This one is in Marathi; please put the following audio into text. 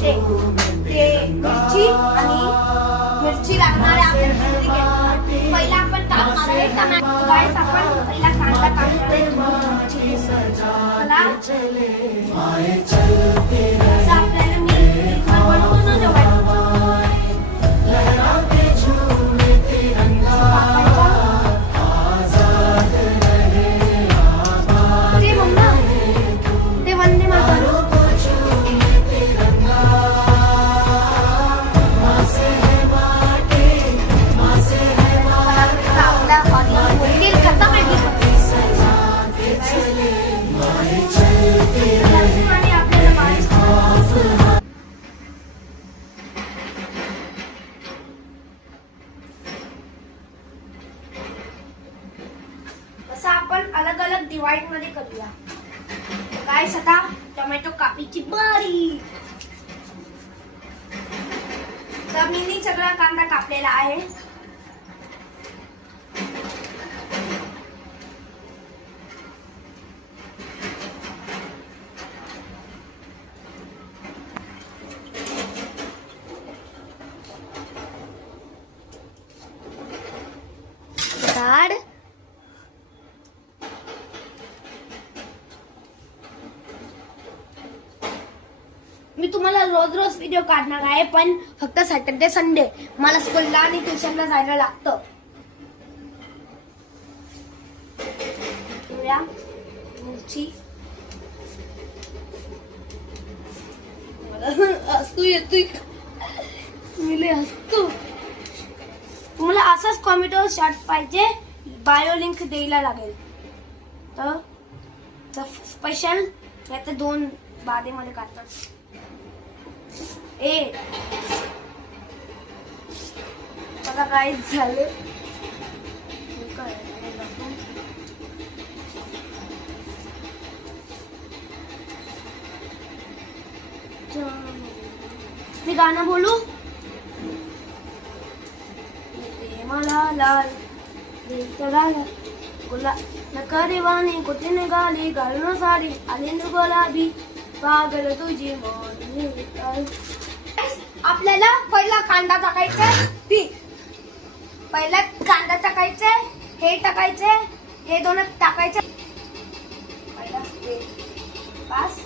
ते मिरची लागणार आहे आपल्याला. पहिला आपण टाकणार आहे टोमॅटो. गाईस आपण पहिला कांदा टाकणार आहे. आपल्याला मी बनवून जेवायचं. आपण अलग अलग डिवाइड मध्ये करूया. काय आता टोमॅटो कापीची बारी. तर मी सगळा कांदा कापलेला आहे. मी तुम्हाला रोज रोज व्हिडिओ काढणार आहे, पण फक्त सॅटर्डे संडे मला स्कूलला आणि ट्युशनला जायला लागतं. मिरची हसू येतोय. तुम्हाला असाच कॉमेंटवर शॉर्ट पाहिजे, बायो लिंक द्यायला लागेल. तर स्पेशल यात 2 बादेमध्ये काढतात. बघा काय झालं. मी गाणं बोलू. मला लाल गुला नकरेवाने कुठे निघाली घालून साडी आली गुलाबी पागल तुझी मन. आपल्याला पहिला कांदा टाकायचा. पहिला कांदा टाकायचा, हे टाकायचे, हे 2 टाकायचे. पहिला बस